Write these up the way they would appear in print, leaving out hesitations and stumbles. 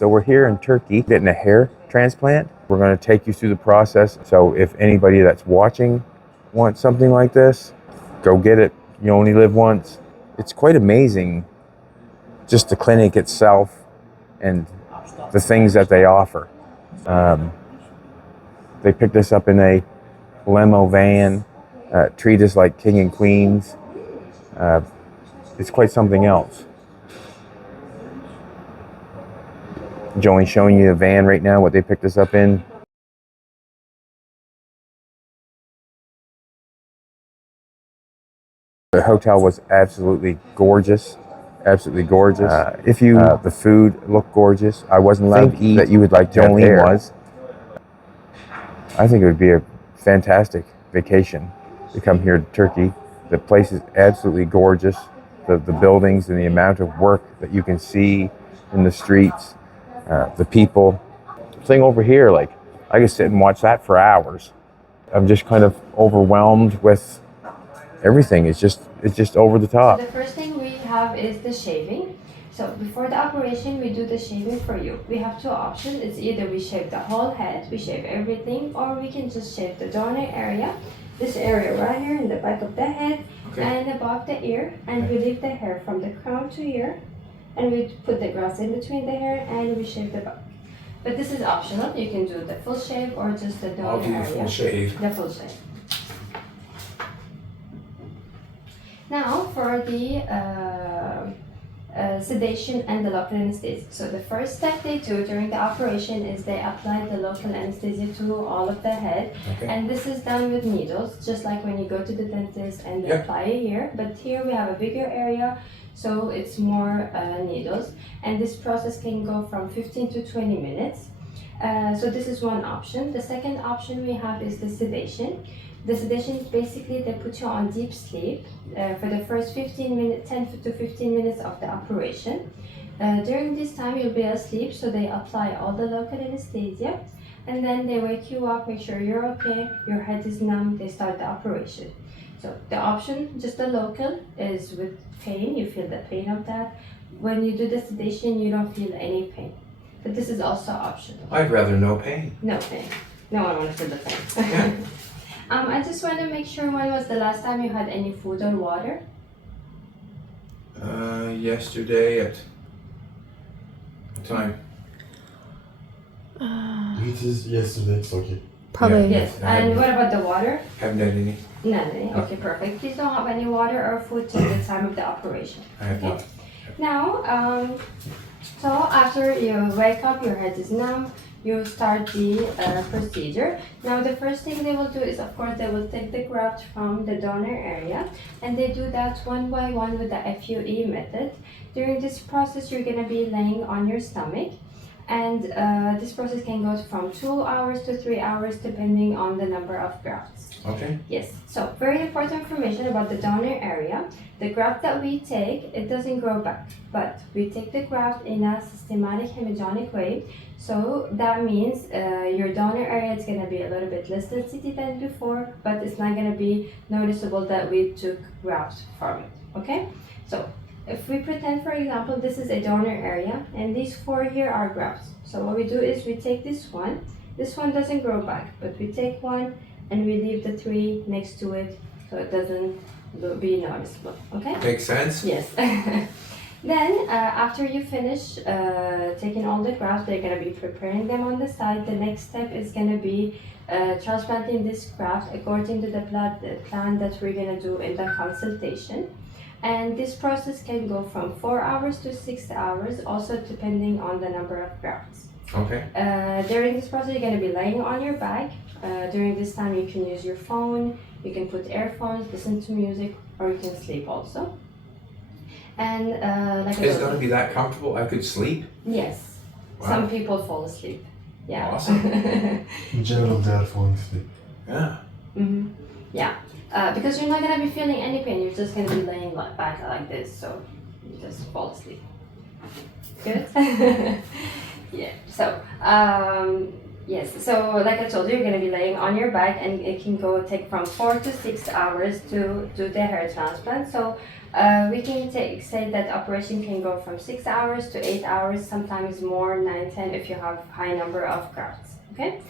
So we're here in Turkey getting a hair transplant. We're going to take you through the process. So if anybody that's watching wants something like this, go get it. You only live once. It's quite amazing, just the clinic itself and the things that they offer. They picked us up in a limo van, treat us like king and queens. It's quite something else. Joey's showing you the van right now, what they picked us up in. The hotel was absolutely gorgeous. Absolutely gorgeous. The food looked gorgeous. I wasn't allowed to eat that you would like Jolene was. I think it would be a fantastic vacation to come here to Turkey. The place is absolutely gorgeous. The buildings and the amount of work that you can see in the streets, the people. Thing over here, like I could sit and watch that for hours. I'm just kind of overwhelmed with everything. It's just over the top. So the first thing we have is the shaving. So before the operation, we do the shaving for you. We have two options. It's either we shave the whole head, we shave everything, or we can just shave the donor area. This area right here in the back of the head, okay, and above the ear, and we leave the hair from the crown to ear, and we put the grafts in between the hair, and we shave the back. But this is optional. You can do the full shave or just the donor area. I'll do the full shave. The full shave. Now for the sedation and the local anesthesia. So the first step they do during the operation is they apply the local anesthesia to all of the head. Okay. And this is done with needles, just like when you go to the dentist and they apply it here. But here we have a bigger area, so it's more needles. And this process can go from 15 to 20 minutes. So this is one option. The second option we have is the sedation. The sedation is basically they put you on deep sleep for the first 10 to 15 minutes of the operation. During this time you'll be asleep, so they apply all the local anesthesia and then they wake you up, make sure you're okay, your head is numb, they start the operation. So the option, just the local, is with pain, you feel the pain of that. When you do the sedation, you don't feel any pain. But this is also optional. I'd rather no pain. No pain. No one wants to feel the pain. Yeah. I just want to make sure, when was the last time you had any food or water? Yesterday at what time? It is yesterday, it's okay. Probably. Yeah. Yes. And what about the water? Haven't had any. None. Okay, perfect. Please don't have any water or food till the time of the operation. I have not. Now, so after you wake up, your head is numb, you start the procedure. Now the first thing they will do is, of course, they will take the graft from the donor area, and they do that one by one with the FUE method. During this process, you're going to be laying on your stomach, and this process can go from 2 hours to 3 hours depending on the number of grafts. Okay. Yes, so very important information about the donor area. The graft that we take, it doesn't grow back, but we take the graft in a systematic hemogenic way. So that means your donor area is going to be a little bit less density than before, but it's not going to be noticeable that we took graft from it, okay? So if we pretend, for example, this is a donor area, and these 4 here are grafts. So what we do is we take this one doesn't grow back, but we take one, and we leave the 3 next to it so it doesn't be noticeable, okay? Makes sense? Yes. Then after you finish taking all the grafts, they're going to be preparing them on the side. The next step is going to be transplanting this graft according to the plan that we're going to do in the consultation. And this process can go from 4 hours to 6 hours, also depending on the number of grafts. Okay. During this process, you're going to be laying on your back. During this time, you can use your phone, you can put earphones, listen to music, or you can sleep also. And like It's going to be that comfortable I could sleep? Yes. Wow. Some people fall asleep. Yeah. Awesome. In general, they are falling asleep. Yeah. Mm-hmm. Yeah. Because you're not going to be feeling any pain, you're just going to be laying back like this, so you just fall asleep. Good? Yeah. So, yes, so like I told you, you're going to be laying on your back, and it can take from 4 to 6 hours to do the hair transplant. So We can say that operation can go from 6 hours to 8 hours, sometimes more, 9, 10 if you have high number of grafts. Okay.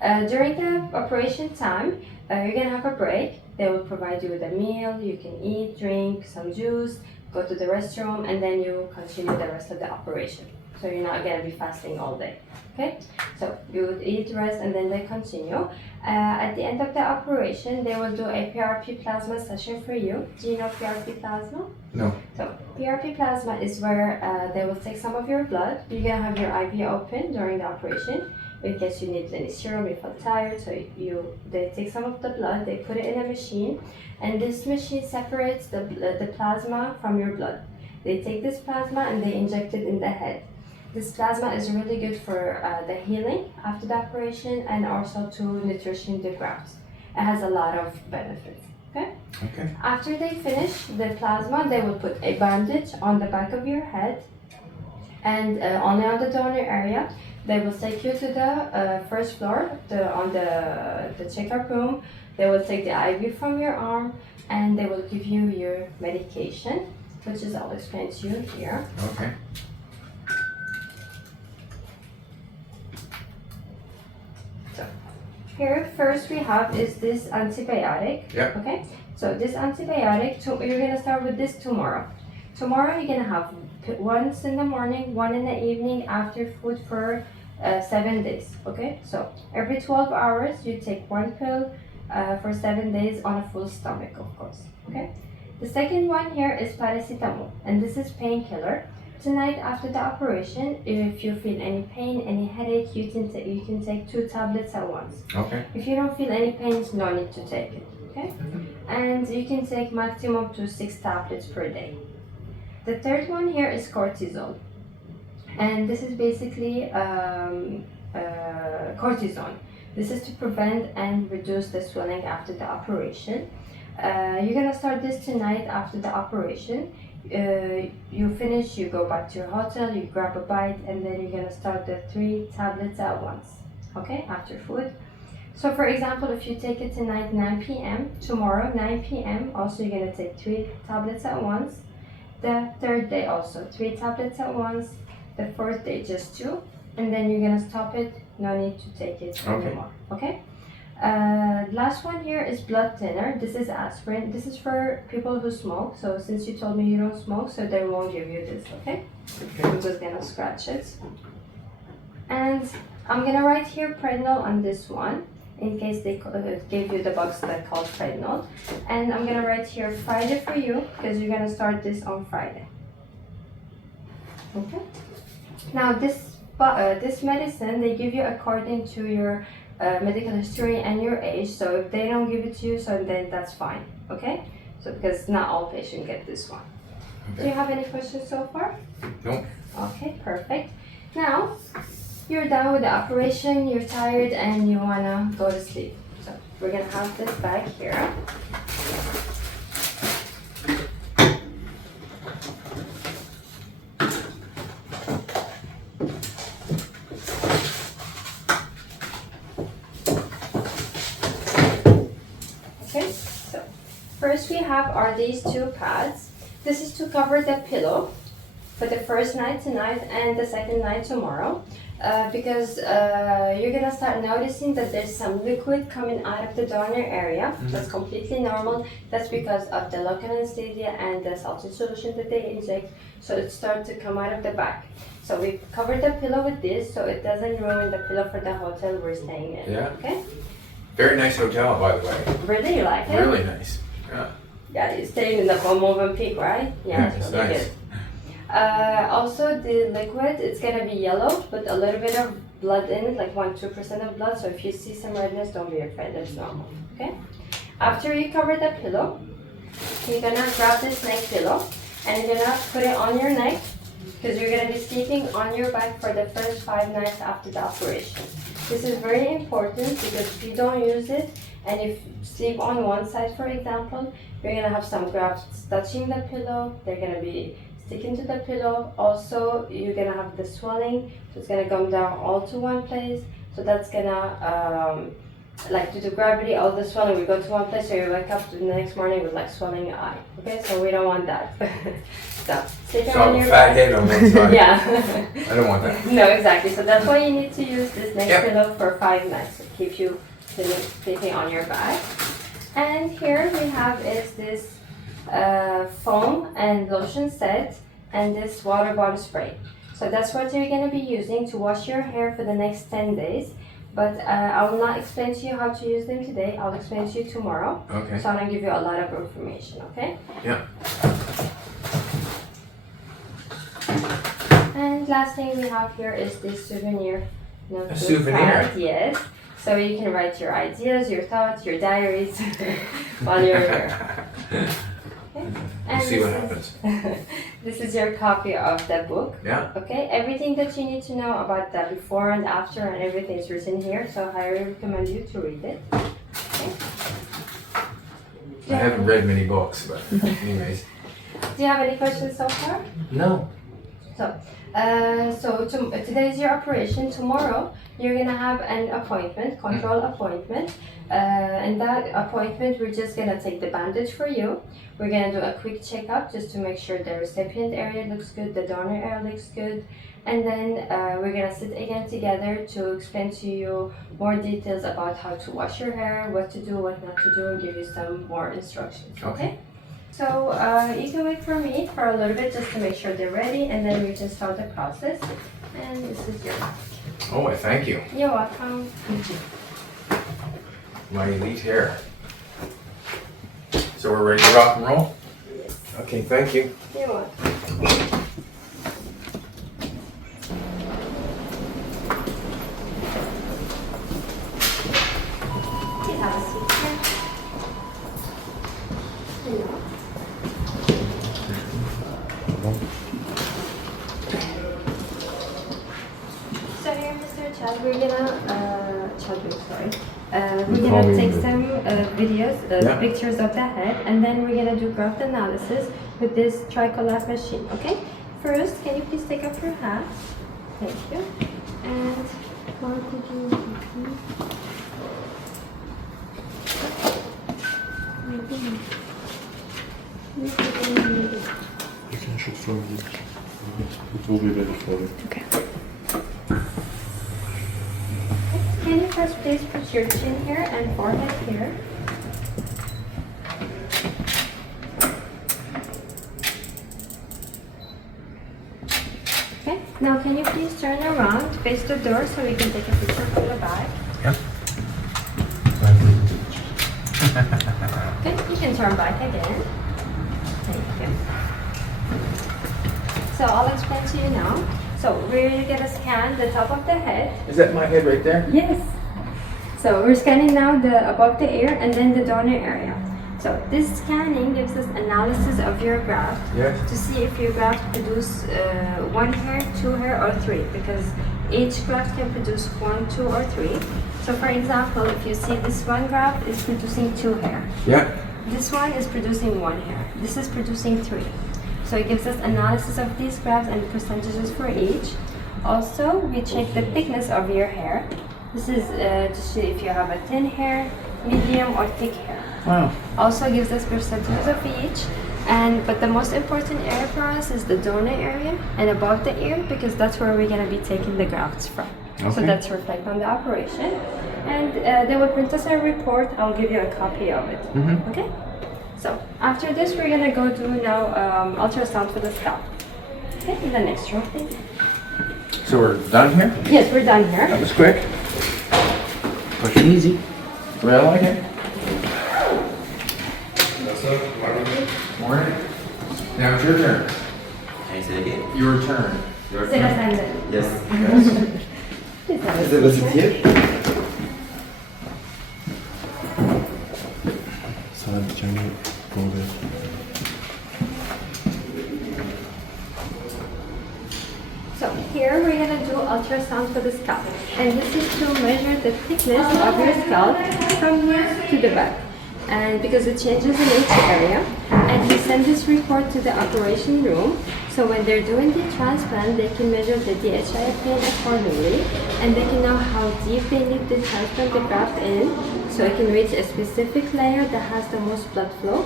During the operation time, you're gonna have a break. They will provide you with a meal. You can eat, drink some juice, go to the restroom, and then you continue the rest of the operation. So you're not gonna be fasting all day. Okay, so you would eat, rest, and then they continue. At the end of the operation, they will do a PRP plasma session for you. Do you know PRP plasma? No. So PRP plasma is where they will take some of your blood. You're gonna have your IV open during the operation in case you need any serum, you feel tired. So they take some of the blood, they put it in a machine, and this machine separates the plasma from your blood. They take this plasma and they inject it in the head. This plasma is really good for the healing after the operation and also to nutrition the grafts. It has a lot of benefits. Okay? Okay. After they finish the plasma, they will put a bandage on the back of your head and only on the donor area. They will take you to the first floor on the checkup room. They will take the IV from your arm and they will give you your medication, which is I'll explain to you here. Okay. Here, first we have is this antibiotic. Yep. Okay, so this antibiotic, you're gonna start with this tomorrow. Tomorrow you're gonna have once in the morning, one in the evening after food for 7 days. Okay, so every 12 hours you take one pill for 7 days on a full stomach, of course. Okay, the second one here is paracetamol, and this is painkiller. Tonight after the operation, if you feel any pain, any headache, you can take 2 tablets at once. Okay. If you don't feel any pains, no need to take it. Okay, and you can take maximum to 6 tablets per day. The third one here is cortisol, and this is basically cortisone. This is to prevent and reduce the swelling after the operation. You're gonna start this tonight after the operation. You finish, you go back to your hotel, you grab a bite, and then you're gonna start the 3 tablets at once, okay, after food. So for example, if you take it tonight 9 p.m., tomorrow 9 p.m., also you're gonna take 3 tablets at once. The third day also 3 tablets at once. The fourth day just 2, and then you're gonna stop it, no need to take it anymore, okay? Last one here is blood thinner. This is aspirin. This is for people who smoke. So since you told me you don't smoke, so they won't give you this, okay? I'm just gonna scratch it. And I'm gonna write here prednol on this one in case they gave you the box that called prednol. And I'm gonna write here Friday for you because you're gonna start this on Friday. Okay? Now this medicine they give you according to your medical history and your age. So if they don't give it to you, so then that's fine. Okay? So because not all patients get this one. Okay. Do you have any questions so far? No. Okay, perfect. Now you're done with the operation. You're tired and you wanna go to sleep. So we're gonna have this bag here. First we have are these 2 pads. This is to cover the pillow for the first night tonight and the second night tomorrow because you're gonna start noticing that there's some liquid coming out of the donor area. That's completely normal. That's because of the local anesthesia and the salted solution that they inject, so it starts to come out of the back. So we covered the pillow with this so it doesn't ruin the pillow for the hotel we're staying in. Yeah. Okay? Very nice hotel, by the way. Really? You like it? Really nice. Yeah. Yeah, you're staying in the Moven Peak, right? Yeah, it's really nice. good. Also, the liquid, it's gonna be yellow with a little bit of blood in it, like 1-2% of blood. So if you see some redness, don't be afraid, that's normal, okay? After you cover the pillow, you're gonna grab this neck pillow and you're gonna put it on your neck because you're gonna be sleeping on your back for the first 5 nights after the operation. This is very important because if you don't use it and if you sleep on one side, for example, you're gonna have some grafts touching the pillow. They're gonna be sticking to the pillow. Also, you're gonna have the swelling, so it's gonna come down all to one place. So that's gonna like due to gravity, all the swelling, we go to one place, so you wake up the next morning with like swelling your eye. Okay, so we don't want that. So sit So on I'm a your fat back. head on one side. Yeah. I don't want that. No, exactly. So that's why you need to use this neck Yep. pillow for 5 nights to keep you sleeping on your back. And here we have is this foam and lotion set and this water bottle spray. So that's what you're going to be using to wash your hair for the next 10 days. But I will not explain to you how to use them today. I'll explain to you tomorrow. Okay. So I'm going to give you a lot of information, okay? Yeah. And last thing we have here is this souvenir notebook. A souvenir? pad, yes. So you can write your ideas, your thoughts, your diaries while you're here. Okay. We'll see what this happens. This is your copy of the book. Yeah. Okay, everything that you need to know about the before and after and everything is written here. So I highly recommend you to read it. Okay. I haven't read many books, but anyways. Do you have any questions so far? No. So today is your operation. Tomorrow you're gonna have an appointment, control appointment. And that appointment, we're just gonna take the bandage for you. We're gonna do a quick checkup just to make sure the recipient area looks good, the donor area looks good, and then we're gonna sit again together to explain to you more details about how to wash your hair, what to do, what not to do, give you some more instructions. Okay? So you can wait for me for a little bit just to make sure they're ready, and then we can start the process. And this is your mask. Oh, I thank you. You're welcome. My Elithair. So we're ready to rock and roll? Yes. Okay, thank you. You're welcome. Please have a seat here. Hello. So here, Mr. Chad, we're gonna take some videos, Yeah. pictures of the head, and then we're gonna do graft analysis with this tricolab machine. Okay. First, can you please take off your hat? Thank you. And what did you? You can shoot from here. It will be ready for you. Okay. Can you first please put your chin here and forehead here? Okay. Now can you please turn around, face the door so we can take a picture from the back? Yep. Okay, you can turn back again. Thank you. So I'll explain to you now. So we're gonna scan the top of the head. Is that my head right there? Yes. So we're scanning now the above the ear and then the donor area. So this scanning gives us analysis of your graft Yes. to see if your graft produce 1 hair, 2 hair, or 3, because each graft can produce 1, 2, or 3. So for example, if you see this one graft is producing 2 hair, Yeah. this one is producing 1 hair, this is producing 3. So it gives us analysis of these grafts and percentages for each. Also, we check the thickness of your hair. This is to see if you have a thin hair, medium, or thick hair. Wow. Also gives us percentages of each. But the most important area for us is the donor area and above the ear, because that's where we're gonna be taking the grafts from. So Okay. that's reflect on the operation. And they will print us a report. I'll give you a copy of it. Mm-hmm. Okay? So after this, we're gonna go do now ultrasound for the scalp. Okay, in the next room, please. So we're done here? Yes, we're done here. That was quick. Quick and easy. The way I like it. Morning. Now it's your turn. Can you say it again? Your turn. Sedation. Yes. Please have a Is it was it here? Saad, can you go there? So here we're gonna do ultrasound for the scalp, and this is to measure the thickness of your scalp from here to the back. and because it changes in each area, and we send this report to the operation room. So when they're doing the transplant, they can measure the DHI pain accordingly, and they can know how deep they need to transplant the graft in, so it can reach a specific layer that has the most blood flow.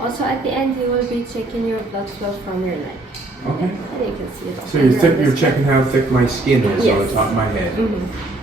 Also at the end, you will be checking your blood flow from your neck. Okay. And you can see it. So you're checking how thick my skin is on the top of my head. Mm-hmm.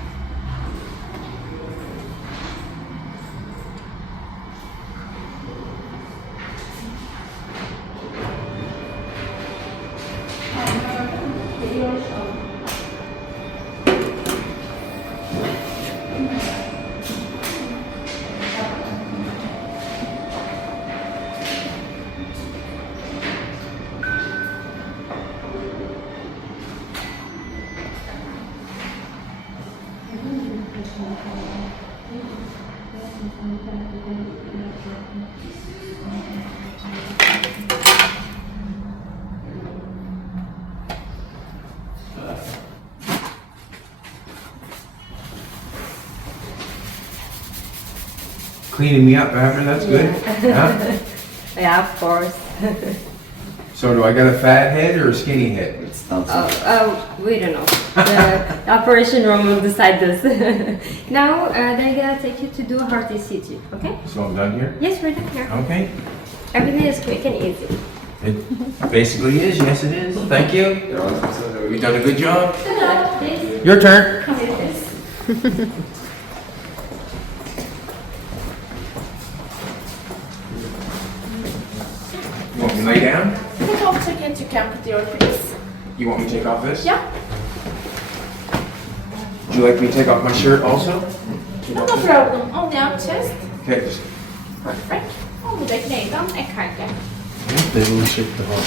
Cleaning me up after, that's good. Yeah. Yeah, of course. So do I got a fat head or a skinny head? We don't know. The operation room will decide this. Now they're gonna take you to do a heart ECG, okay? So I'm done here? Yes, we're done here. Okay. Everything is quick and easy. It basically is, yes it is. Thank you. We've done a good job. Good luck, please. Your turn. Come with this. You want me to lay down? Take off jacket, you can put your face. You want me to take off this? Yeah. Would you like me to take off my shirt also? No problem. Only our chest. Okay, just Perfect. Only the knedan är kaka. They will shake the heart.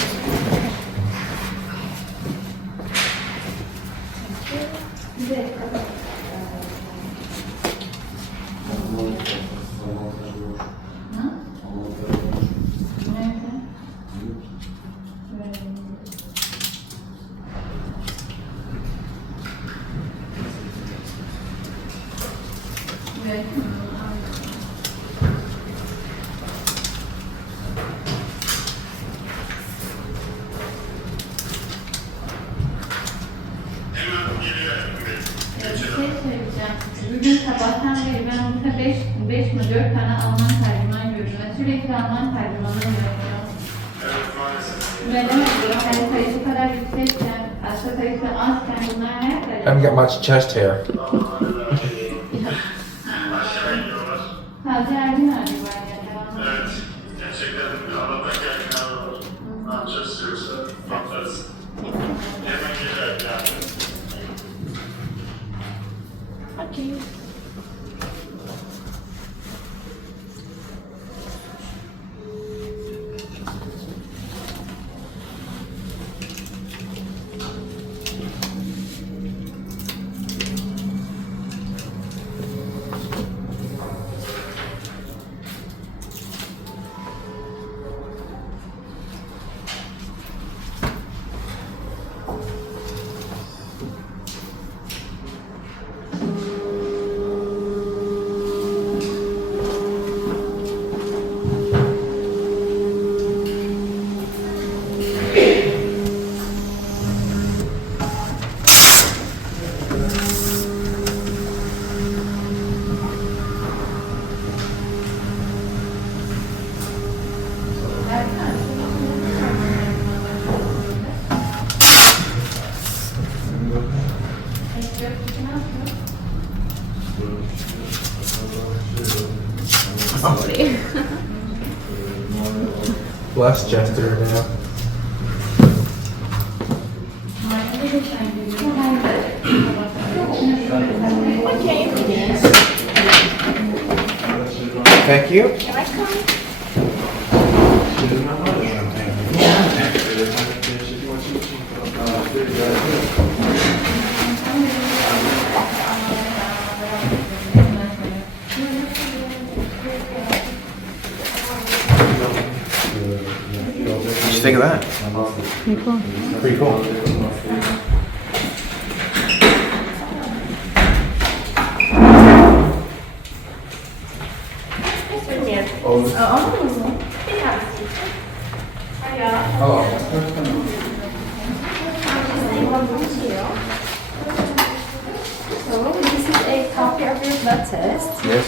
Bugün sabahtan beri ben orada 5 mi 4 tane Alman tercüman gördüm. Sürekli Alman tercümanı görüyorum. Bilemedim. Yani sayısı kadar yüksekken, hasta sayısı azken bunlar nerede? I haven't got much chest hair. Taze Ergin abi var ya. Devamlı. Evet, gerçekten Allah'tan gerçekten var. Ne çok istiyorsa yaparız. Hemen gelir yani. Okay. Less chest hair now. Thank you. You're welcome. What you think of that? Pretty cool. Pretty cool. Yes, we're here. Oh, Olur mu? Bir tanesi. Oh. So this is a copy of your blood test Yes.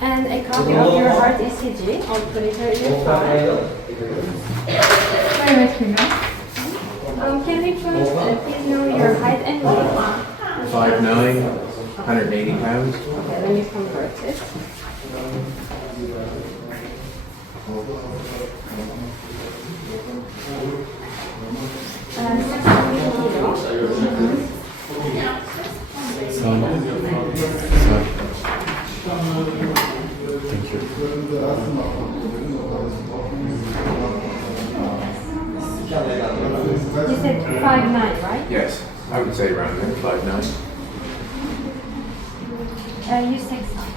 and a copy of your heart ECG. I'll put it here in your file. Evet hocam. Can we please know your height and weight? 5'9", 180 pounds. Okay, let me convert it. You said 5'9", right? Yes, I would say around there, 5'9". You 6'.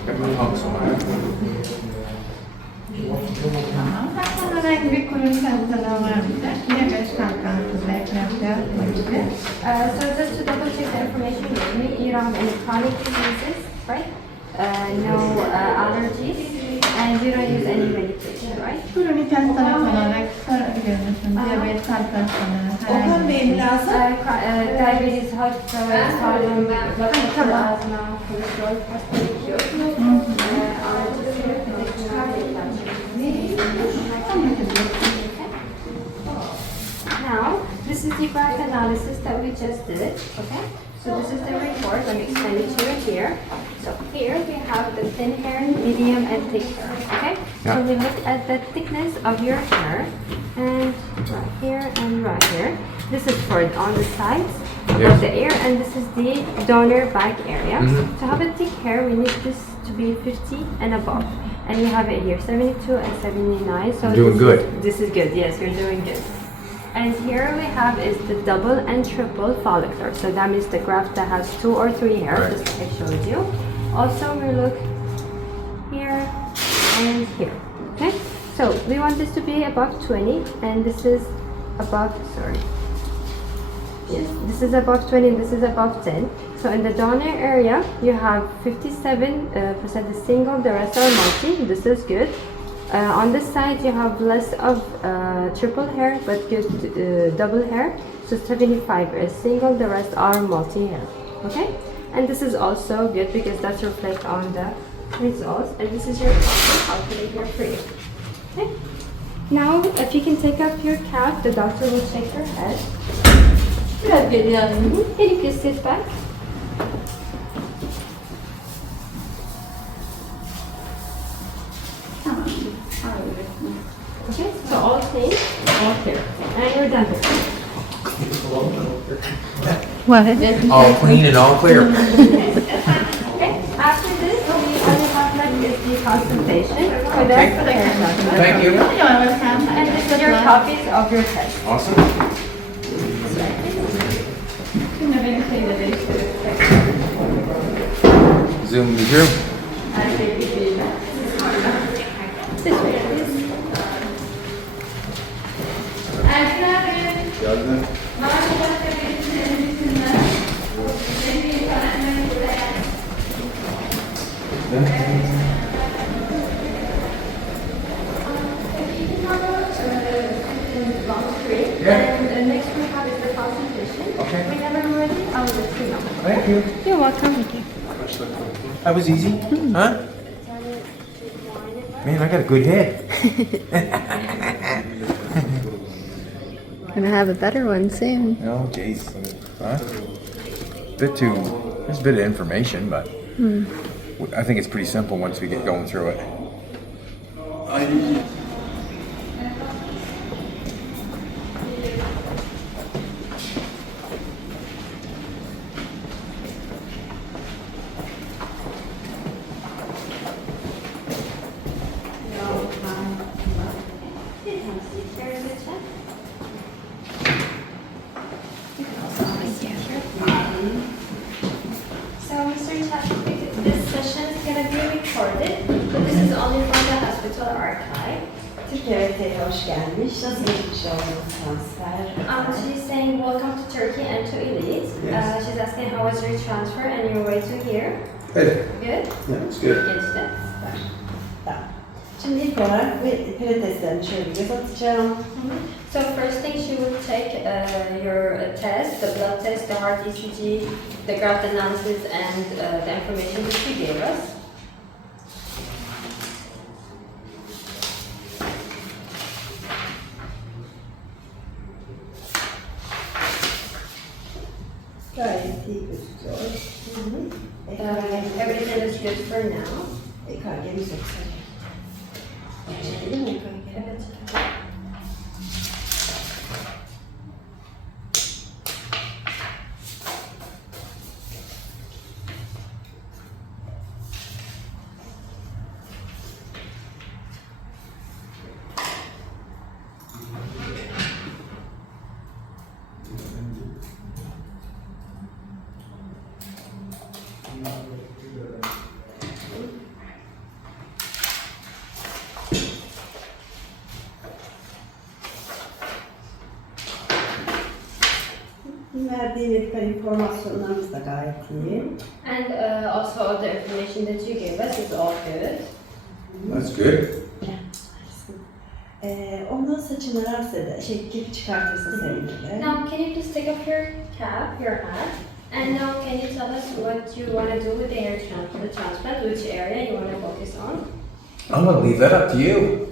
Got my pumps on. Tamam. Herhangi bir kronik hastalığı var mıdır? Yine 5 kalp kansızı, eklem gibi. So just to double check the information you gave me, you don't have any chronic diseases, right? No allergies, and you don't use any medication, right? Kronik hastalık olarak sorabilir misin? Diyabet, kalp hastalığı, herhangi bir şey. Diabetes, hyperthyroidism, asthma, cholesterol, hastalık yok. Allergies yok, Now, this is the graft analysis that we just did, okay? So this is the report, let me explain it to you here. So here we have the thin hair, medium and thick hair, okay? Yeah. So we look at the thickness of your hair, and right here and right here. This is for on the sides Yes. of the ear, and this is the donor back area. Mhm. To have a thick hair, we need this to be 50 and above. And you have it here, 72 and 79. So You're doing good. This is good, yes, you're doing good. And here we have is the double and triple follicular. So that means the graft that has 2 or 3 hairs, Right. just like I showed you. Also, we look here and here. Okay? So we want this to be above 20, and this is above, sorry. Yes, this is above 20 and this is above 10. So in the donor area, you have 57% is single, the rest are multi. This is good. On this side, you have less of triple hair, but good double hair. So 75 is single, the rest are multi hair. Okay? And this is also good because that's reflect on the results. And this is your calculator for you. Okay? Now, if you can take up your cap, the doctor will check your head. Biraz geri alayım. Can you please sit back? Okay, so all clean, all clear. And you're done. What? All clean and all clear. Okay, after this, we only have like the consultation for the hair transplant. Thank you. And this is your copies of your test. Awesome. Şimdi beni şeyde değiştirir. Zoom me through. This way, please. And next we have is the consultation. Okay. Whenever you're ready, I'll let you know. Thank you. You're welcome. That was easy, huh? Man, I got a good head. Gonna have a better one soon. Oh, jeez. Huh? There's a bit of information, but I think it's pretty simple once we get going through it. So, Mr. Chadwick, this session is going to be recorded, but this is only from the hospital archive. Türkiye'ye hoş gelmiş. Nasıl geçmiş oldunuz transfer? She's saying welcome to Turkey and to Elite. She's asking how was your transfer and your way to here. Good. Good? Yeah, it's good. Geçti. Süper. Şimdi ilk olarak bir pilateslerini şöyle göz atacağım. So first thing she will take your test, the blood test, the heart ECG, the graft analysis, and the information that you gave us. Gayet iyi gözüküyor. Everything is good for now. EKG'miz yok. Çekelim mi EKG? Evet. Verdiği medikal informasyonlarımız da gayet iyi. And also all the information that you gave us is all good. That's good. Ondan saçını rahatsız eder, kirpi çıkartırsa sevinirim. Now, can you please take off your cap, your hat, and now can you tell us what you want to do with the hair transplant, which area you want to focus on? I'm gonna leave that up to you.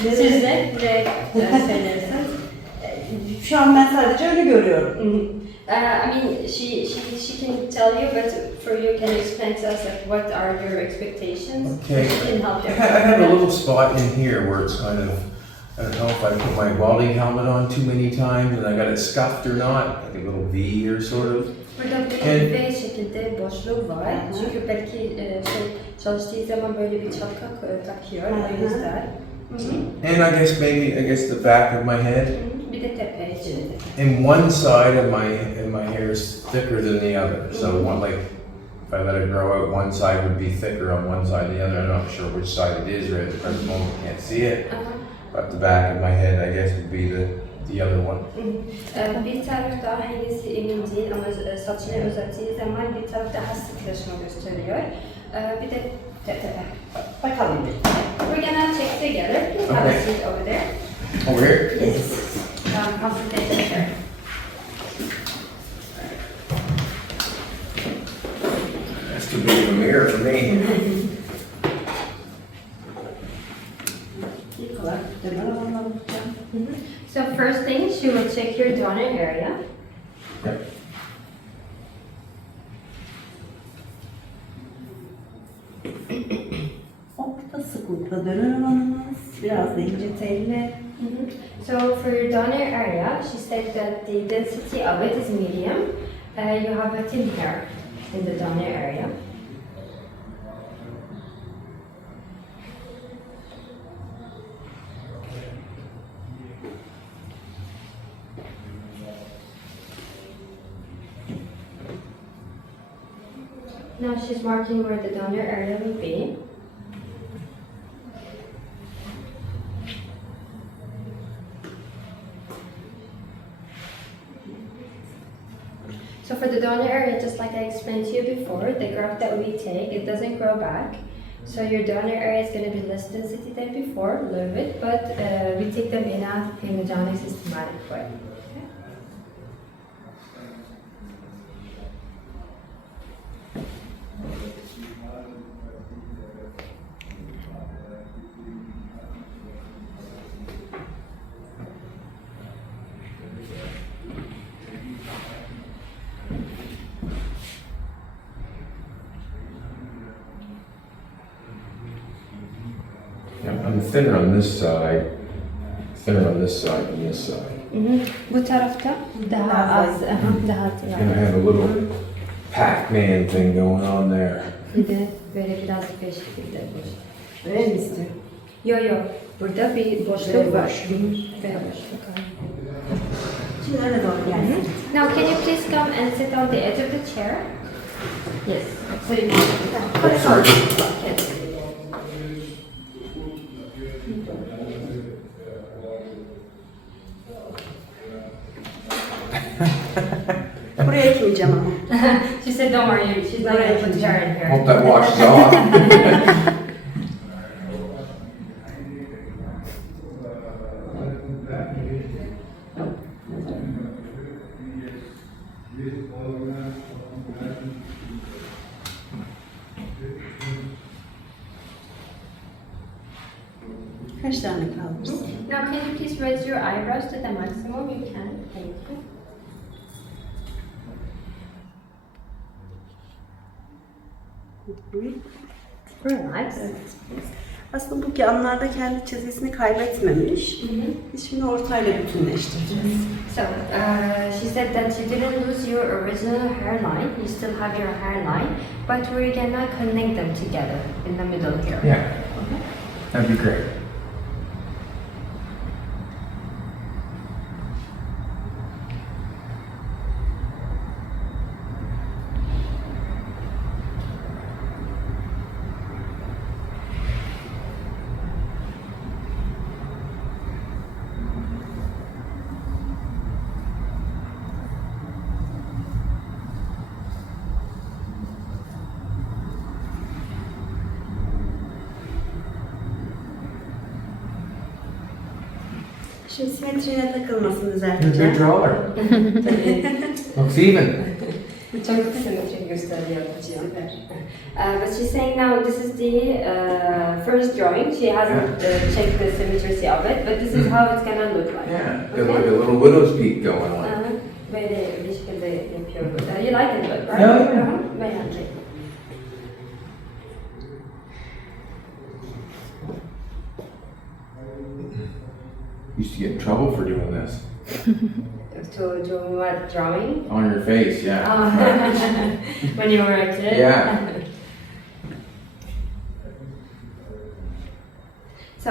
Siz de direkt söylersiniz. Şu an ben sadece öyle görüyorum. I mean, she can tell you, but for you, can you explain to us like, what are your expectations? Okay. She can help I you. have a little spot in here where it's kind of, I don't know if I put my welding helmet on too many times and I got it scuffed or not, like a little V here sort of. Burada bir V şekilde boşluğu var. Çünkü belki çalıştığı zaman böyle bir çatkak takıyor, o yüzden. And I guess the back of my head. Bir de tepe için. And one side of my hair is thicker than the other. So one, like, if I let it grow out, one side would be thicker on one side than the other. I'm not sure which side it is right at the present moment. I can't see it. But the back of my head, I guess, would be the other one. Bir taraf daha hangisi emin değil ama saçını uzattığı zaman bir taraf daha sıklaşma gösteriyor. Bir de tepe. Bakalım bir. We're gonna check together. Please have a seat over there. Over here? Yes. Consultation chair. That's too big of a mirror for me. İlk olarak döner alanına bakacağım. So first thing, she will check your donor area. Yep. Orta sıklıkta döner alanımız. Biraz da ince telli. So for your donor area, she said that the density of it is medium. You have a thin hair in the donor area. Now she's marking where the donor area will be. So for the donor area, just like I explained to you before, the graft that we take, it doesn't grow back. So your donor area is going to be less density than before, a little bit, but we take them in a hemodynamic systematic way. I'm thinner on this side, thinner on this side than this side. Bu tarafta daha az, daha And I have a little Pac-Man thing going on there. Bir de böyle biraz bir şekilde boş. Öyle mi istiyor? Yo, burada bir boşluk var. Böyle boşluk var. Şimdi öne doğru gelsin. Now can you please come and sit on the edge of the chair? Yes. So you Sorry. Yes. Buraya ekmeyeceğim ama. She said don't worry, she's not going to put hair in here. Hope that washes off. Kaç tane kalmışsın? Now, can you please raise your eyebrows to the maximum you can? Thank you. Relax. Aslında bu yanlarda kendi çizgisini kaybetmemiş. Biz şimdi ortayla bütünleştireceğiz. So, she said that you didn't lose your original hairline. You still have your hairline, but we're gonna connect them together in the middle here. Yeah. That'd be great. Şimdi simetriğine takılmasını You're a düzelteceğim. good drawer. Looks even. Çok symmetric gösteriyor hocam. But she's saying now this is the first drawing. She hasn't checked the symmetry of it, but this is how it's gonna look like. Yeah, got like a little widow's peak going on. Böyle bir şekilde yapıyor burada. You like it, right? Yeah. Beğendim. Used to get in trouble for doing this. To do what, drawing? On your face, yeah. When you were a kid? Yeah. So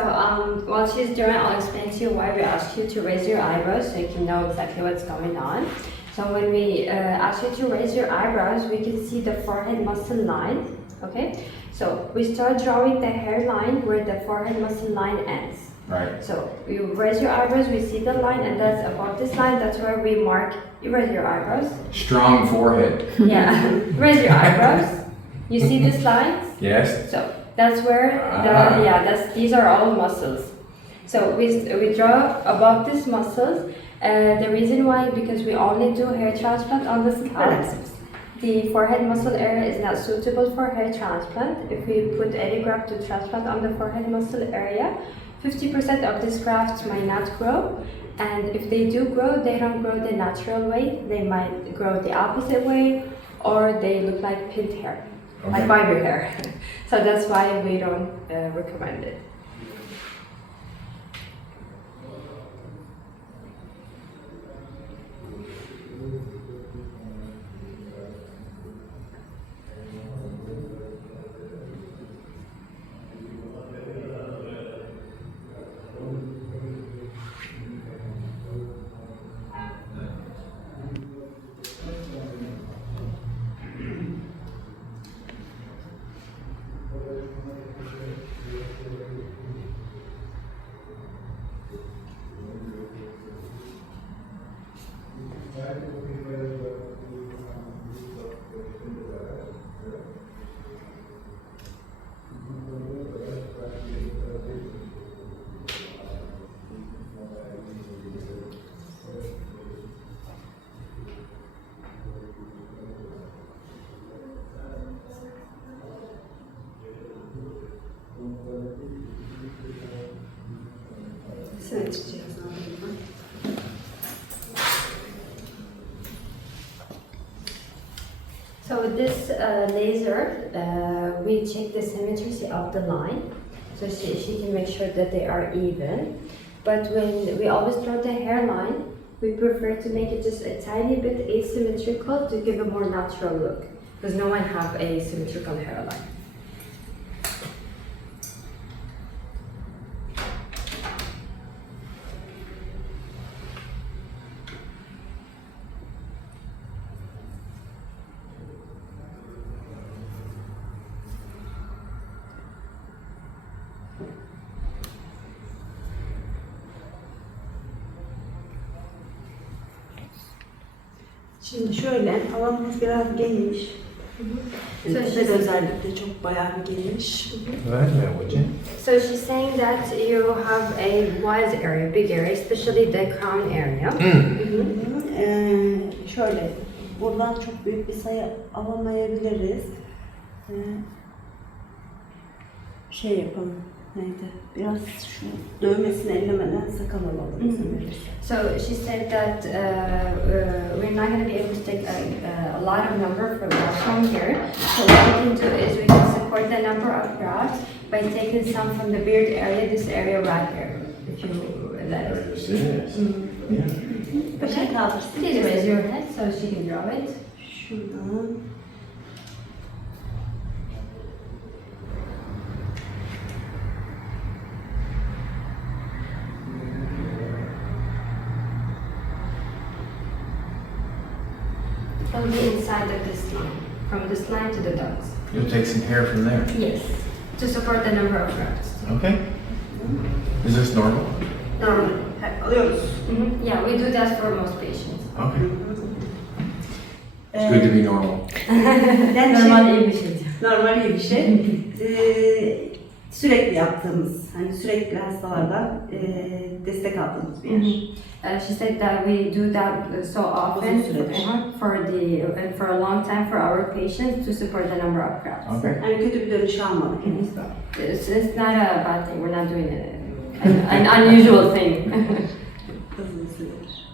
while she's doing, I'll explain to you why we asked you to raise your eyebrows so you can know exactly what's going on. So when we ask you to raise your eyebrows, we can see the forehead muscle line, okay? So we start drawing the hairline where the forehead muscle line ends. Right. So you raise your eyebrows, we see the line, and that's above this line, that's where we mark, you raise your eyebrows. Strong forehead. Yeah, raise your eyebrows. You see this line? Yes. So that's where these are all muscles. So we draw above these muscles. The reason why, because we only do hair transplant on the scalp. The forehead muscle area is not suitable for hair transplant. If we put any graft to transplant on the forehead muscle area, 50% of these grafts might not grow, and if they do grow, they don't grow the natural way. They might grow the opposite way, or they look like pinned hair, like Barbie hair. So that's why we don't recommend it. Simetri cihazını alayım ben. So with this laser, we check the symmetry of the line, so she can make sure that they are even. But when we always draw the hairline, we prefer to make it just a tiny bit asymmetrical to give a more natural look, because no one have a symmetrical hairline. Şimdi şöyle, alanımız biraz geniş. Tepe özellikle çok bayağı bir geniş. So she's saying that you have a wide area, big area, especially the crown area. Şöyle, buradan çok büyük bir sayı alamayabiliriz. Şey yapalım. Neydi? Biraz şu dövmesini ellemeden sakal alalım izin verirse. So she said that we're not going to be able to take a lot of number of grafts from here. So what we can do is we can support the number of grafts by taking some from the beard area, this area right here. If you let us. Başını kaldırsın. Please raise your head so she can draw it. Şuradan. It'll be inside of this line, from this line to the dots. You'll take some hair from there. Yes, to support the number of grafts. Okay. Is this normal? Normal. Alıyoruz. Yeah, we do that for most patients. Okay. It's good to be normal. Yani Normal şey, iyi bir şey. normal iyi bir şey. Sürekli yaptığımız, hani sürekli hastalardan destek aldığımız bir yer. She said that we do that so often for a long time for our patients to support the number of grafts. Okay. Yani kötü bir dönüş almadık henüz daha. It's not a bad thing. We're not doing an unusual thing. Uzun süredir.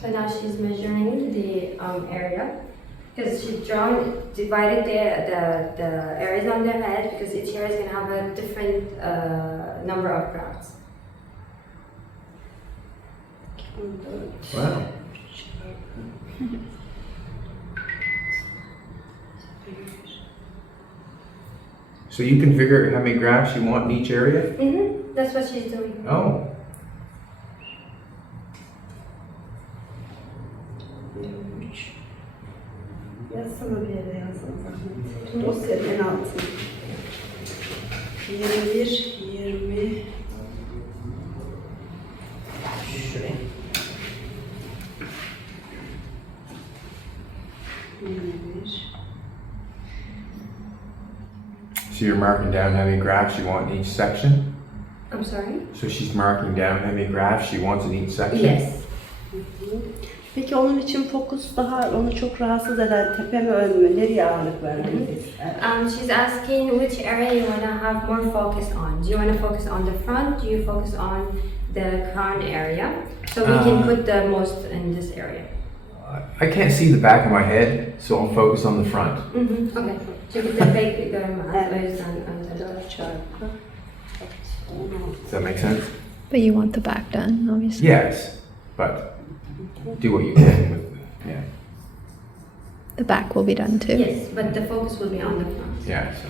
So now she's measuring the area because she's divided the areas on their head because each area is going to have a different number of grafts. Wow. So you can figure out how many grafts you want in each area? That's what she's doing. Oh. Yazsana bir yere yazsana zahmet. Dosyanın en altına. 21, 20. Şuraya. 21. So you're marking down how many grafts you want in each section? I'm sorry? So she's marking down how many grafts she wants in each section? Yes. Peki onun için fokus daha onu çok rahatsız eden tepe mi ön mü? Nereye ağırlık vermeliyiz? She's asking which area you want to have more focus on. Do you want to focus on the front? Do you focus on the crown area? So we can put the most in this area. I can't see the back of my head, so I'll focus on the front. Okay. Çünkü tepe görmez. O yüzden önce. 4 çarpı. Does that make sense? But you want the back done, obviously. Yes, but do what you can with, yeah. The back will be done too. Yes, but the focus will be on the front. Yeah, so.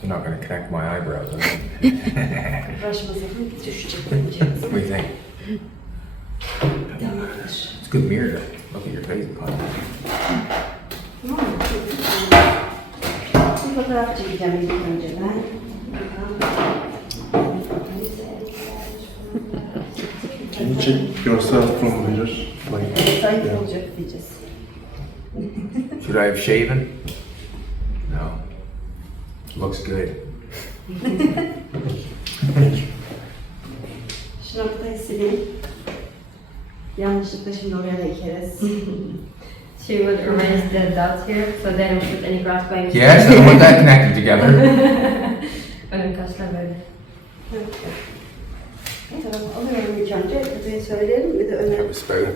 They're not going to connect my eyebrows, are they? Uğraşmasın, düşecek. What do you think? It's a good mirror to look at your face upon. Bir fotoğraf çekeceğim ilk önce ben. Can you check yourself from the mirror? Like, Sayı olacak diyeceğiz. Should I have shaven? No. Looks good. Şu noktayı sileyim. Yanlışlıkla şimdi oraya da ekeriz. She would erase the dots here, so they don't put any graphs by mistake. Yes, I don't want that connected together. Önüm kaşlar böyle. Tamam, alıyorum ilk önce. Öteyi söyleyelim, bir de öne. Have a spoon.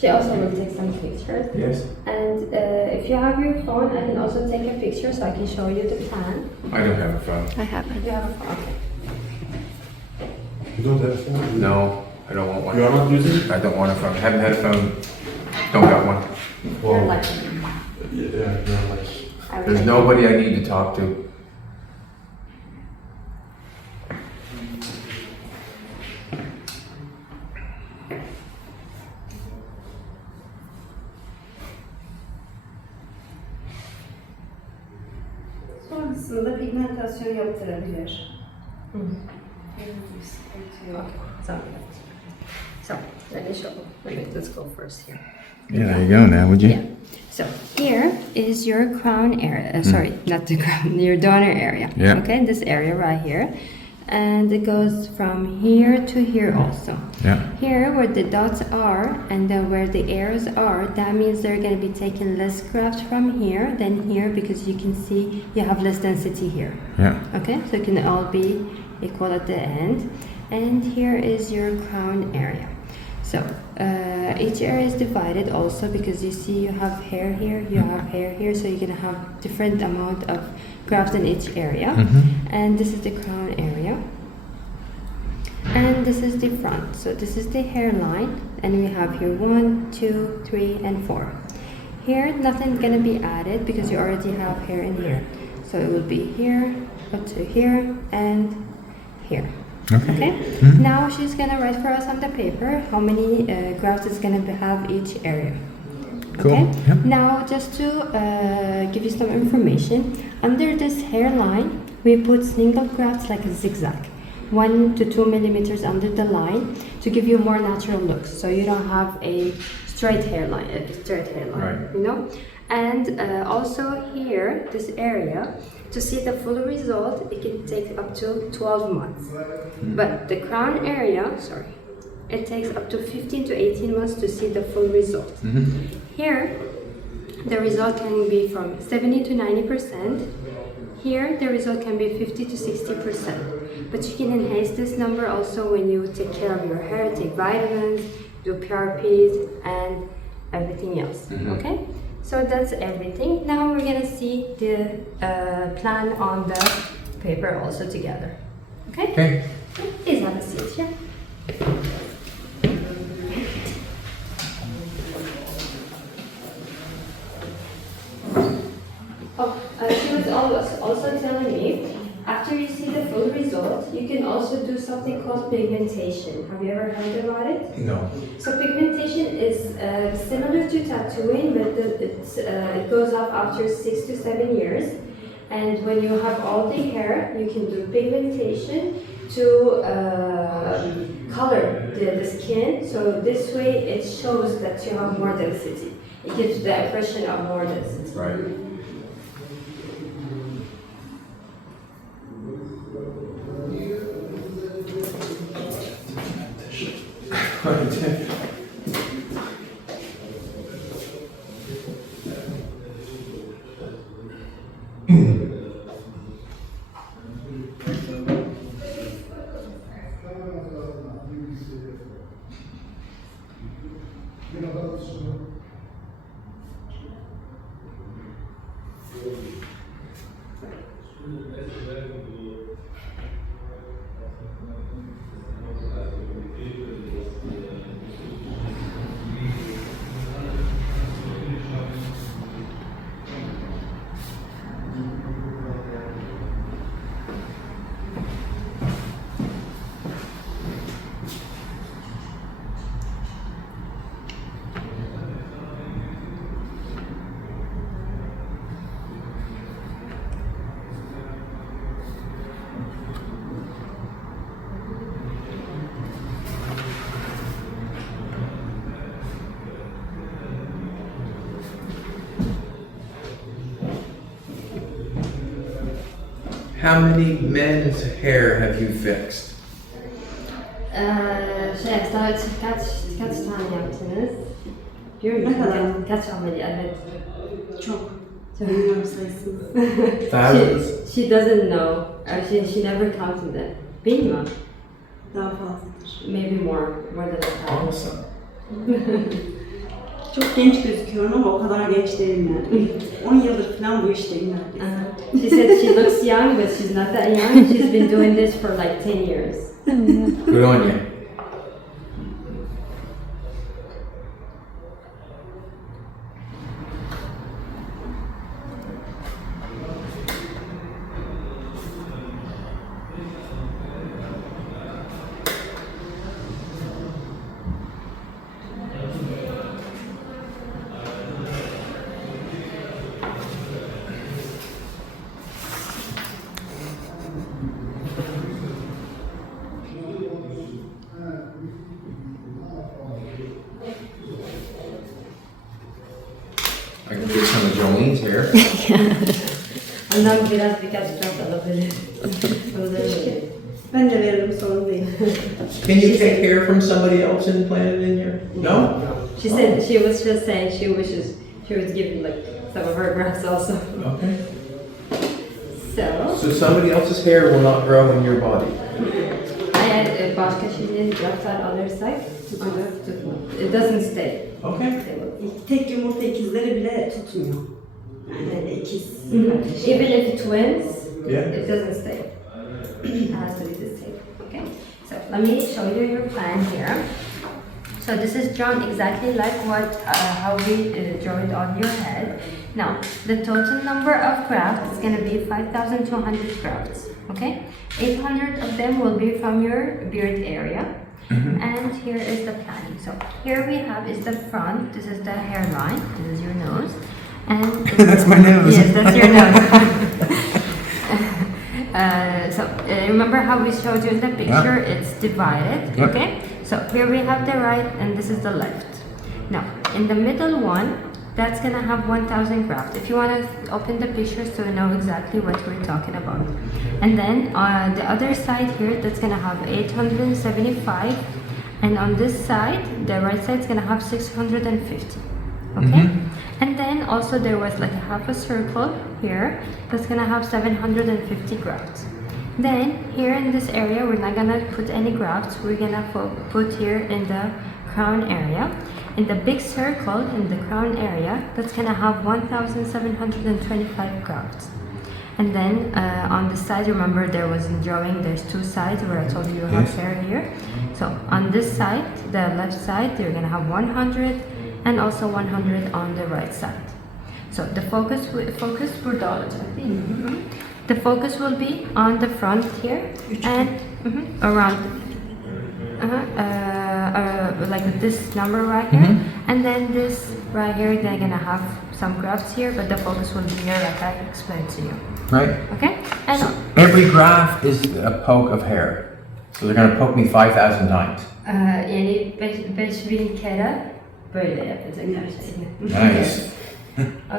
She also will take some pictures. Yes. And if you have your phone, I can also take a picture so I can show you the plan. I don't have a phone. I haven't. You have a phone? Okay. you don't have a phone? No, I don't want one. You are not using it? I don't want a phone. Haven't had a phone. Don't got one. You're Wow. lucky. Yeah, you're like. I would There's like- nobody I need to talk to. Sonrasında pigmentasyon yaptırabilir. So Let me show. Wait, let's go first here. Yeah, there you go now, would you? Yeah. So here is your crown area. Sorry, not the crown, your donor area. Yeah. Okay, this area right here. And it goes from here to here also. Yeah. Here where the dots are and then where the arrows are, that means they're going to be taking less graft from here than here because you can see you have less density here. Yeah. Okay, so it can all be equal at the end. And here is your crown area. So each area is divided also because you see you have hair here, you have hair here, so you're gonna have different amount of graft in each area. And this is the crown area. And this is the front. So this is the hairline, and we have here 1, 2, 3, and 4. Here nothing's gonna be added because you already have hair in here. So it will be here, up to here, and here. Okay. Now she's gonna write for us on the paper how many grafts is gonna have each area. Cool. Okay. Yep. Now just to give you some information, under this hairline we put single grafts like a zigzag, 1 to 2 millimeters under the line to give you a more natural look. So you don't have a straight hairline, Right. you know. And also here, this area. To see the full result, it can take up to 12 months. But the crown area, it takes up to 15 to 18 months to see the full result. Here, the result can be from 70 to 90%. Here, the result can be 50 to 60%. But you can enhance this number also when you take care of your hair, take vitamins, do PRPs, and everything else. Okay? So that's everything. Now we're gonna see the plan on the paper also together. Okay? Okay. Please have a seat here. She was also telling me, after you see the full result, you can also do something called pigmentation. Have you ever heard about it? No. So pigmentation is similar to tattooing, but it goes up after 6 to 7 years. And when you have all the hair, you can do pigmentation to color the skin. So this way it shows that you have more density. It gives the impression of more density. Right. How many men's hair have you fixed? Kaç tane yaptınız? Diyor musun? Ne kadar? Kaç ameliyat? Evet. Çok. Bilmiyorum sayısını. Thousands? She doesn't know. She never counted them. Bilmiyorum. Daha fazladır. Maybe more than a thousand. Awesome. Çok genç gözüküyorum ama o kadar genç değilim yani. 10 yıldır falan bu işteyim neredeyse. She said she looks young, but she's not that young. She's been doing this for like 10 years. Good on you. Jolene's hair. Ondan birkaç gram alabilir. Onu da öyle. Ben de veririm, sorun değil. Can you take hair from somebody else and plant it in your? No. She said she was just saying she wishes she was giving like some of her grafts also. Okay. So. So somebody else's hair will not grow in your body. Eğer başka şeylerin graftlar alırsak it doesn't stay. Okay. Tek yumurta ikizleri bile tutmuyor. Yani ikiz. Even if twins, Yeah. it doesn't stay. It has to be the same. Okay. So let me show you your plan here. So this is drawn exactly like how we draw it on your head. Now the total number of grafts is going to be 5,200 grafts. Okay. 800 of them will be from your beard area. And here is the planning. So here we have is the front. This is the hairline. This is your nose. And That's my nose. Yes, that's your nose. Remember how we showed you in the picture? It's divided. Yep. Okay. So here we have the right, and this is the left. Now in the middle one, that's gonna have 1,000 grafts. If you want to open the pictures to know exactly what we're talking about. And then on the other side here, that's gonna have 875. And on this side, the right side is gonna have 650. Okay? And then also there was like a half a circle here that's gonna have 750 grafts. Then here in this area, we're not gonna put any grafts. We're gonna put here in the crown area. In the big circle in the crown area, that's gonna have 1,725 grafts. And then on the side, remember there was in drawing, there's two sides where I told you you have hair here. So on this side, the left side, you're gonna have 100 and also 100 on the right side. So the focus burada olacak değil mi? The focus will be on the front here and around like this number right here, and then this right here, they're gonna have some grafts here, but the focus will be here like I explained to you. Right. Okay? And Every graft is a poke of hair. So they're gonna poke me 5,000 times. yani 5.000 kere böyle yapacaklar şeyini. Nice.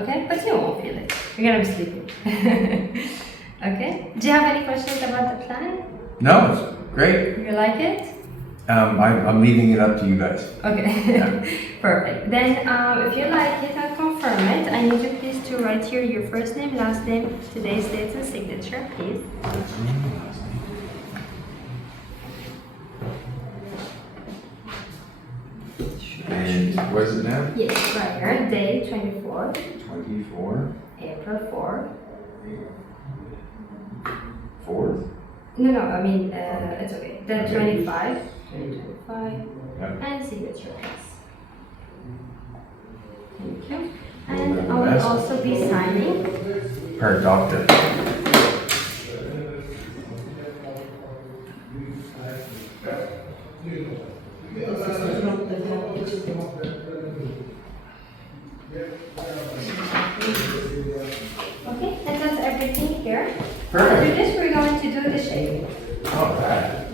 Okay? But you won't feel it. You're gonna be sleeping. Okay? Do you have any questions about the plan? No, it's great. You like it? I'm leaving it up to you guys. Okay, perfect. Then if you like it and confirm it, I need you please to write here your first name, last name, today's date and signature, please. And what is it now? Yes, right here, day 24, 24. April 4. 4th. No, I mean, it's okay. The 25, 2025, Yep. and signature, please. Thank you. Little And bit of I a will mess. also be signing. Per doctor. Okay, and that's everything here. Perfect. After this, we're going to do the shaving. Alright.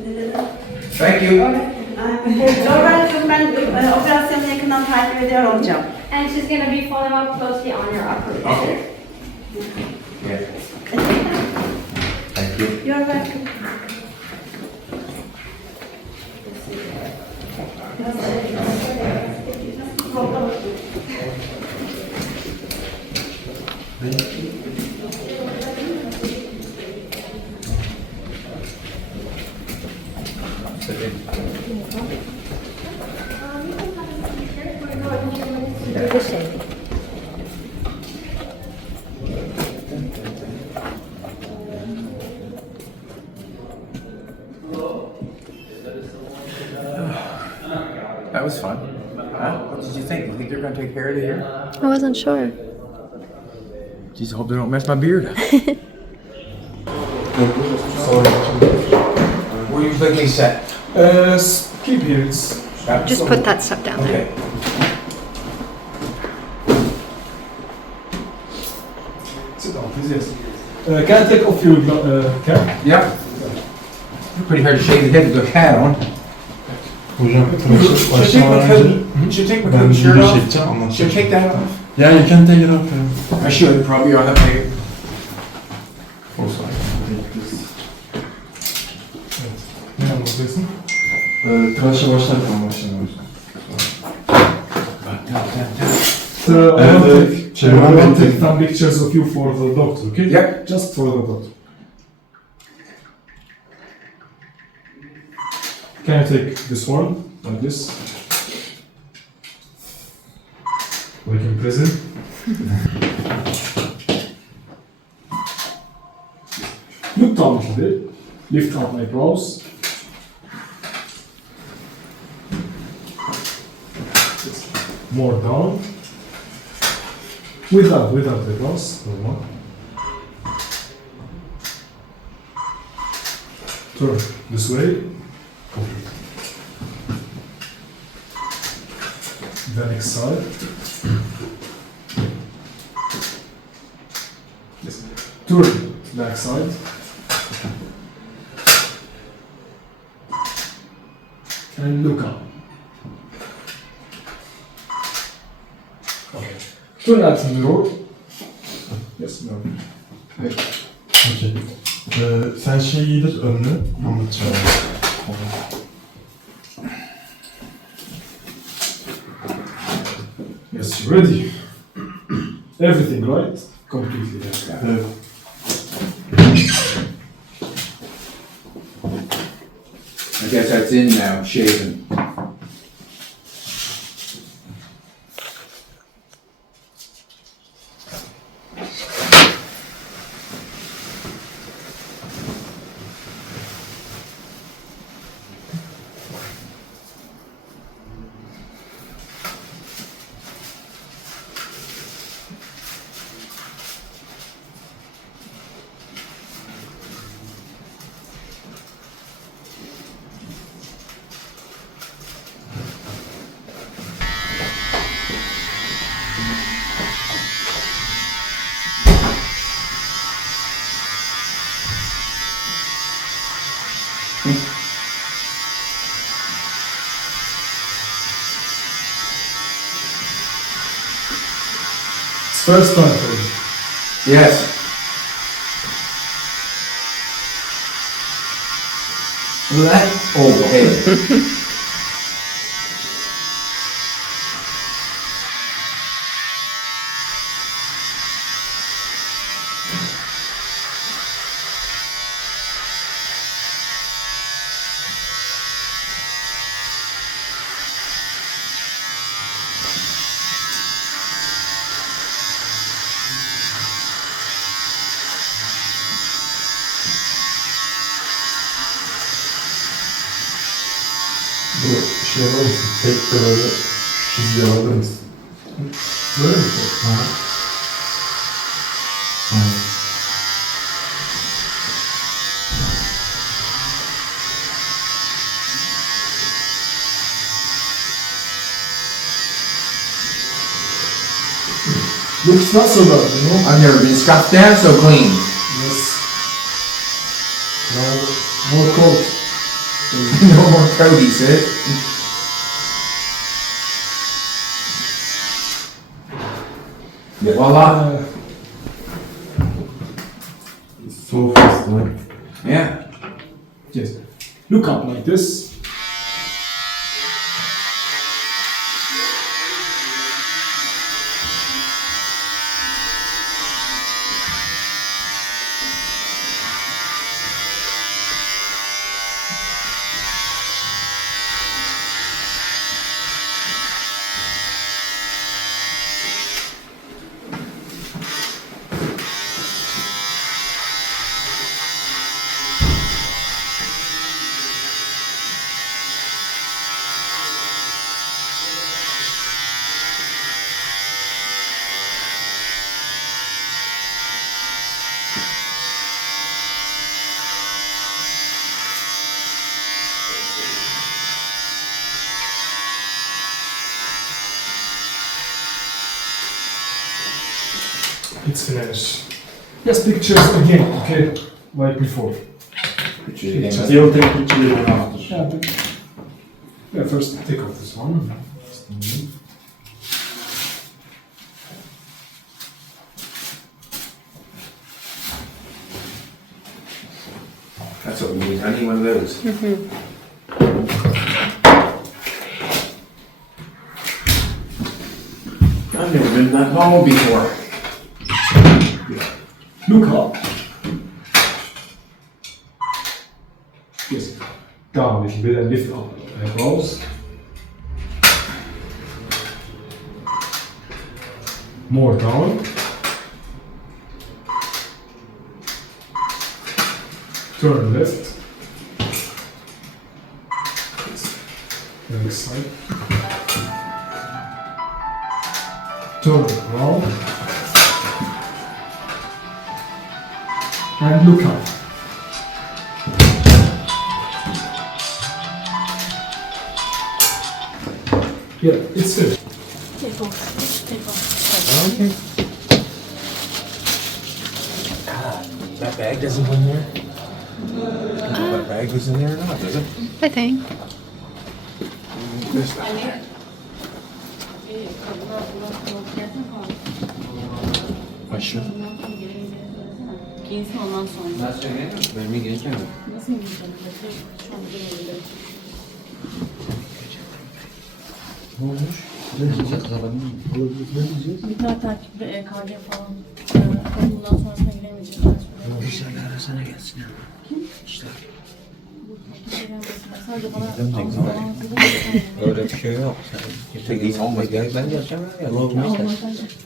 Thank you. Zorbancığım, ben operasyonu yakından takip ediyor olacağım. And she's going to be following up closely on your operation. Okay. Yeah. Thank you. You're welcome. Do the shaving. That was fun. Huh? What did you think? You think they're gonna take care of it here? I wasn't sure. Jeez, I hope they don't mess my beard up. Where you think we set? Keep here. It's Just put that stuff down there. Okay. sit down, please. Yes. Can I take off your cap? Yep. Pretty hard to shave the head with a hat on. Hocam Should take my coat shirt off. Should take that off. Yeah, you can take it up. Yeah. I should, probably on that way. Also, I can take this. Evet. Ne anlatıyorsun? Tıraşa başlarken başlamıyoruz. So, I will take some pictures of you for the doctor, okay? Yep. Just for the doctor. Can you take this one, like this? Like in prison? Look down a bit. Lift up my brows. More down. Without the brows. No. Turn this way. The next side. Yes. Turn back side. And look up. Okay. Turn at mirror. Yes, no. Okay. Sen şey giydir önüne, anlatacağım. Yes, you're ready. Everything right? Completely. Evet. I guess that's in now, shaven. It's first time for you. Yes. Look at that. Oh, hey. Bu şey yapar mısın? Tek de böyle çizgi alır mısın? Böyle mi? Ha. Aynen. Looks not so bad, you know? I've never been scuffed down so clean. Yes. Now, more coat. No more coat, he says. Voila. It's so fast, like. Yeah. Yes. Look up like this. It's finished. Yes, pictures again, okay? Like before. Pictures. He'll take pictures after. Yeah, first take off this one. That's what we need, honey, one of those. I've never been that long before. Look up. Yes. Down a little bit and lift up. Eyebrows. More down. Turn left. The next side. Turn around. And look up. Yeah, it's finished. Okay. That bag doesn't go in there? That bag goes in there or not, does it? I think. This stuff. Aşağı. Giyinsin ondan sonra. Nasıl söyleyeyim? Vermeye gerek yok. Nasıl giyineceğim? Şu anda gelebilirim. Ne olmuş? Ne diyeceğiz? Ne diyeceğiz? Bir tane takipte EKG falan. Bundan sonrasına giremeyeceğiz. İnşallah arasana gelsin ya. Kim? İşte. Sadece bana Öyle bir şey yok. Sen gittin olmaz. Ben de yaşamam ya.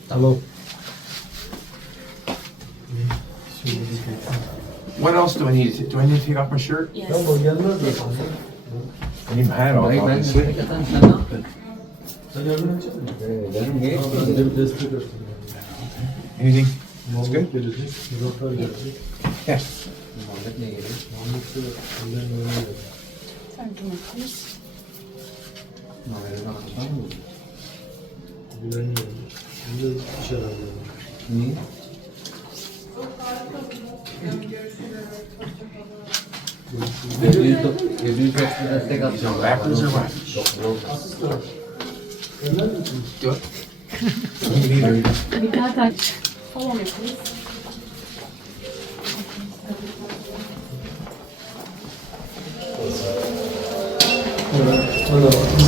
Tamam. What else do I need? Do I need to take off my shirt? Yes. Tamam gelmez de. I need my hat off, Ben obviously. hakikaten sen ne yaptın? Sen yardım edecek misin? Benim niye? Ben de bir destek atayım. Anything? Muhammed gelecek. Muzaffer gelecek. Yes. Muhammed ne geliyor? Muhammed de önden öyle gelecek. Sen cumartesi. Muhammed'e bakacak mı? Bilemiyorum. Şimdi iş herhalde. Niye? Gözünü çok destek atacağım. Backwards or what? Asistan. Önden mi? Good. Neither. Bir tane takip. Follow me please. Evet. Hadi.